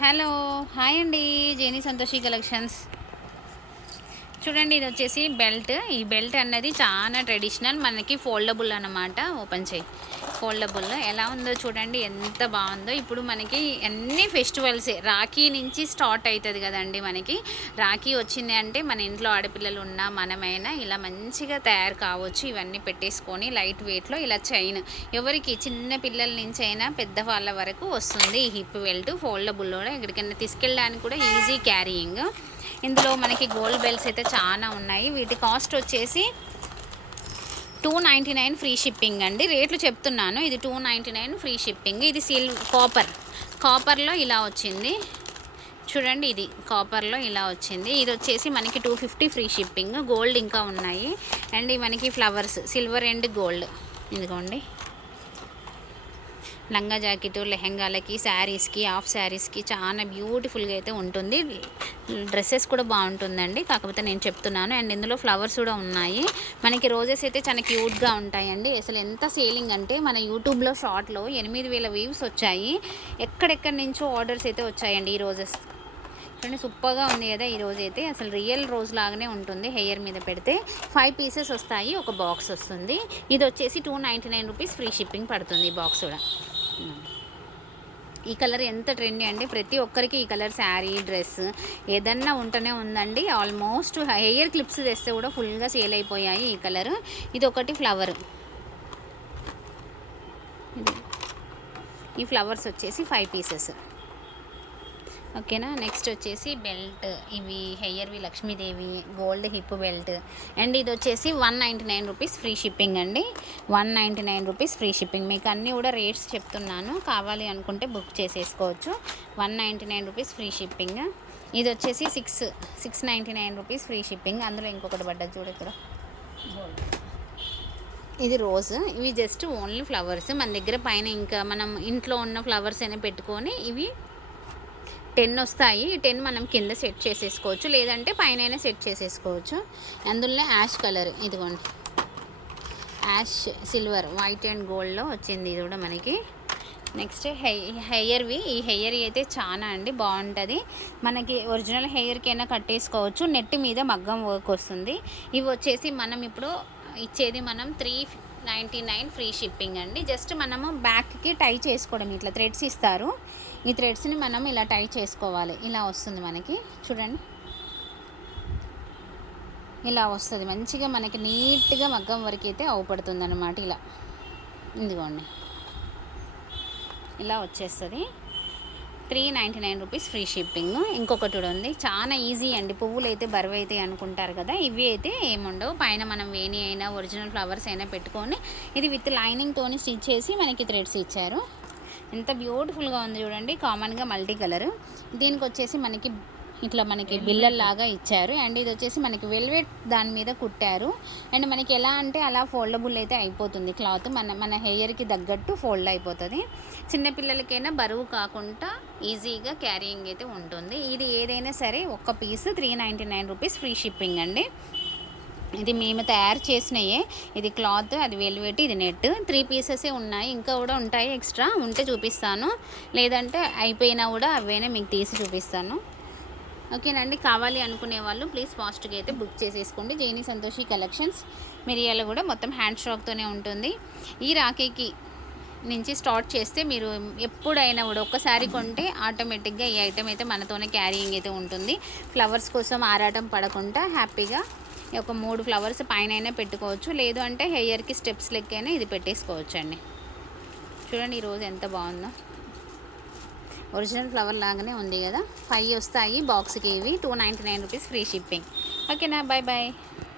Hello hi అండి. జేనీ Santoshi collections. చూడండి ఇది వచ్చేసి బెల్ట్. ఈ బెల్ట్ అన్నది చాలా ట్రెడిషనల్ మనకి ఫోల్డబుల్ అన్నమాట. ఓపెన్ చేయి. ఫోల్డబుల్. ఎలా ఉందో చూడండి ఎంత బాగుందో. ఇప్పుడు మనకి అన్ని ఫెస్టివల్సే. రాఖీ నుంచి స్టార్ట్ అవుతుంది కదండి మనకి. రాఖీ వచ్చింది అంటే మన ఇంట్లో ఆడపిల్లలు ఉన్నా మనమైనా ఇలా మంచిగా తయారు కావచ్చు. ఇవన్నీ పెట్టేసుకొని లైట్ వెయిట్లో ఇలా చైన్. ఎవరికి చిన్న పిల్లల నుంచి అయినా పెద్దవాళ్ళ వరకు వస్తుంది ఈ హిప్ బెల్ట్. ఫోల్డబుల్ కూడా ఎక్కడికైనా తీసుకెళ్ళడానికి కూడా ఈజీ క్యారీయింగ్. ఇందులో మనకి గోల్డ్ బెల్స్ అయితే చాలా ఉన్నాయి. వీటి కాస్ట్ వచ్చేసి two ninety nine free shipping అండి. రేట్లు చెప్తున్నాను. ఇది two ninety nine free shipping ఇది సిల్ కాపర్ కాపర్లో ఇలా వచ్చింది. చూడండి ఇది కాపర్లో ఇలా వచ్చింది. ఇది వచ్చేసి మనకి two fifty free shipping gold ఇంకా ఉన్నాయి. అండ్ ఇవి మనకి ఫ్లవర్స్ సిల్వర్ అండ్ గోల్డ్ ఇదిగోండి. లంగా జాకెట్ లెహంగాలకి శారీస్కి హాఫ్ శారీస్కి చాలా బ్యూటిఫుల్గా అయితే ఉంటుంది. డ్రెస్సెస్ కూడా బాగుంటుందండి. కాకపోతే నేను చెప్తున్నాను. అండ్ ఇందులో ఫ్లవర్స్ కూడా ఉన్నాయి. మనకి రోజెస్ అయితే చాలా క్యూట్గా ఉంటాయండి. అసలు ఎంత సేలింగ్ అంటే మన యూట్యూబ్లో షార్ట్లో ఎనిమిది వేల వ్యూస్ వచ్చాయి. ఎక్కడెక్కడి నుంచో ఆర్డర్స్ అయితే వచ్చాయండి ఈ రోజెస్. చూడండి సూపర్గా ఉంది కదా ఈ రోజు అయితే. అసలు రియల్ రోజు లాగానే ఉంటుంది హెయిర్ మీద పెడితే. ఫైవ్ పీసెస్ వస్తాయి. ఒక బాక్స్ వస్తుంది. ఇది వచ్చేసి two ninety nine rupees free shipping పడుతుంది ఈ బాక్స్ కూడా. ఈ కలర్ ఎంత ట్రెండీ అండి. ప్రతి ఒక్కరికి ఈ కలర్ శారీ డ్రెస్ ఏదన్నా ఉంటూనే ఉందండి. ఆల్మోస్ట్ హెయిర్ క్లిప్స్ తెస్తే కూడా ఫుల్గా సేల్ అయిపోయాయి ఈ కలర్. ఇది ఒకటి ఫ్లవర్ ఈ ఫ్లవర్స్ వచ్చేసి ఫైవ్ పీసెస్. ఓకేనా? నెక్స్ట్ వచ్చేసి బెల్ట్. ఇవి హెయ్యర్వి Lakshmidevi gold hip belt. And ఇది వచ్చేసి one ninety nine rupees free shipping అండి. One ninety nine rupees free shipping. మీకు అన్నీ కూడా రేట్స్ చెప్తున్నాను. కావాలి అనుకుంటే బుక్ చేసేసుకోవచ్చు. One ninety nine rupees free shipping. ఇది వచ్చేసి six six ninety nine rupees free shipping. అందులో ఇంకొకటి పడ్డది చూడు ఇక్కడ. ఇది రోజ్. ఇవి జస్ట్ ఓన్లీ ఫ్లవర్స్. మన దగ్గర పైన ఇంకా మనం ఇంట్లో ఉన్న ఫ్లవర్స్ అయినా పెట్టుకొని ఇవి టెన్ వస్తాయి. టెన్ మనం కింద సెట్ చేసేసుకోవచ్చు. లేదంటే పైన సెట్ చేసేసుకోవచ్చు. అందులో యాష్ కలర్ ఇదిగోండి. యాష్ సిల్వర్ వైట్ అండ్ గోల్డ్లో వచ్చింది ఇది కూడా మనకి. నెక్స్ట్ హె హెయిర్వి. ఈ హెయిర్ అయితే చాలా అండి బాగుంటుంది. మనకి ఒరిజినల్ హెయిర్కైనా కట్టేసుకోవచ్చు. నెట్ మీద మగ్గం వర్క్ వస్తుంది. ఇవి వచ్చేసి మనం ఇప్పుడు ఇచ్చేది మనం three ninety nine free shipping అండి. జస్ట్ మనము బ్యాక్కి టై చేసుకోవడం ఇట్లా థ్రెడ్స్ ఇస్తారు. ఈ థ్రెడ్స్ని మనం ఇలా టై చేసుకోవాలి. ఇలా వస్తుంది మనకి. చూడండి. ఇలా వస్తుంది. మంచిగా మనకి నీట్గా మగ్గం వరకు అయితే అవుపడుతుంది అనమాట ఇలా. ఇదిగోండి. ఇలా వచ్చేస్తుంది. Three ninety nine rupees free shipping. ఇంకొకటి కూడా ఉంది చాలా ఈజీ అండి. పువ్వులు అయితే బరువు అయితే అనుకుంటారు కదా. ఇవి అయితే ఏముండవు. పైన మనం వేణి అయినా ఒరిజినల్ ఫ్లవర్స్ అయినా పెట్టుకొని ఇది విత్ లైనింగ్తో స్టిచ్ చేసి మనకి థ్రెడ్స్ ఇచ్చారు. ఎంత బ్యూటిఫుల్గా ఉంది చూడండి. కామన్గా మల్టీ కలర్. దీనికి వచ్చేసి మనకి ఇట్లా మనకి బిల్లల్లాగా ఇచ్చారు. అండ్ ఇది వచ్చేసి మనకి వెల్వెట్ దాని మీద కుట్టారు. అండ్ మనకి ఎలా అంటే అలా ఫోల్డబుల్ అయితే అయిపోతుంది క్లాత్. మన మన హెయిర్కి తగ్గట్టు ఫోల్డ్ అయిపోతుంది. చిన్నపిల్లలకైనా బరువు కాకుండా ఈజీగా క్యారీయింగ్ అయితే ఉంటుంది. ఇది ఏదైనా సరే ఒక్క piece three ninety nine rupees free shipping అండి. ఇది మేము తయారు చేసినయే. ఇది క్లాత్ అది వెల్వెట్ ఇది నెట్. త్రీ పీసెసే ఉన్నాయి. ఇంకా కూడా ఉంటాయి ఎక్స్ట్రా. ఉంటే చూపిస్తాను. లేదంటే అయిపోయినా కూడా అవేనే మీకు తీసి చూపిస్తాను. ఓకేనండి కావాలి అనుకునే వాళ్ళు ప్లీజ్ ఫాస్ట్గా అయితే బుక్ చేసేసుకోండి. జైని సంతోషి కలెక్షన్స్ మిరియాల కూడా మొత్తం హ్యాండ్ స్ట్రాక్తోనే ఉంటుంది. ఈ రాఖీకి నుంచి స్టార్ట్ చేస్తే మీరు ఎప్పుడైనా కూడా ఒక్కసారి కొంటే ఆటోమేటిక్గా ఈ ఐటెం అయితే మనతోనే క్యారీయింగ్ అయితే ఉంటుంది. ఫ్లవర్స్ కోసం ఆరాటం పడకుండా హ్యాపీగా ఒక మూడు ఫ్లవర్స్ పైన పెట్టుకోవచ్చు. లేదు అంటే హెయిర్కి స్టెప్స్ లెక్కైనా ఇది పెట్టేసుకోవచ్చు అండి చూడండి ఈరోజు ఎంత బాగుందో. ఒరిజినల్ ఫ్లవర్ లాగానే ఉంది కదా. ఫైవ్ వస్తాయి బాక్స్కి ఇవి. Two ninety nine rupees free shipping. ఓకేనా? Bye bye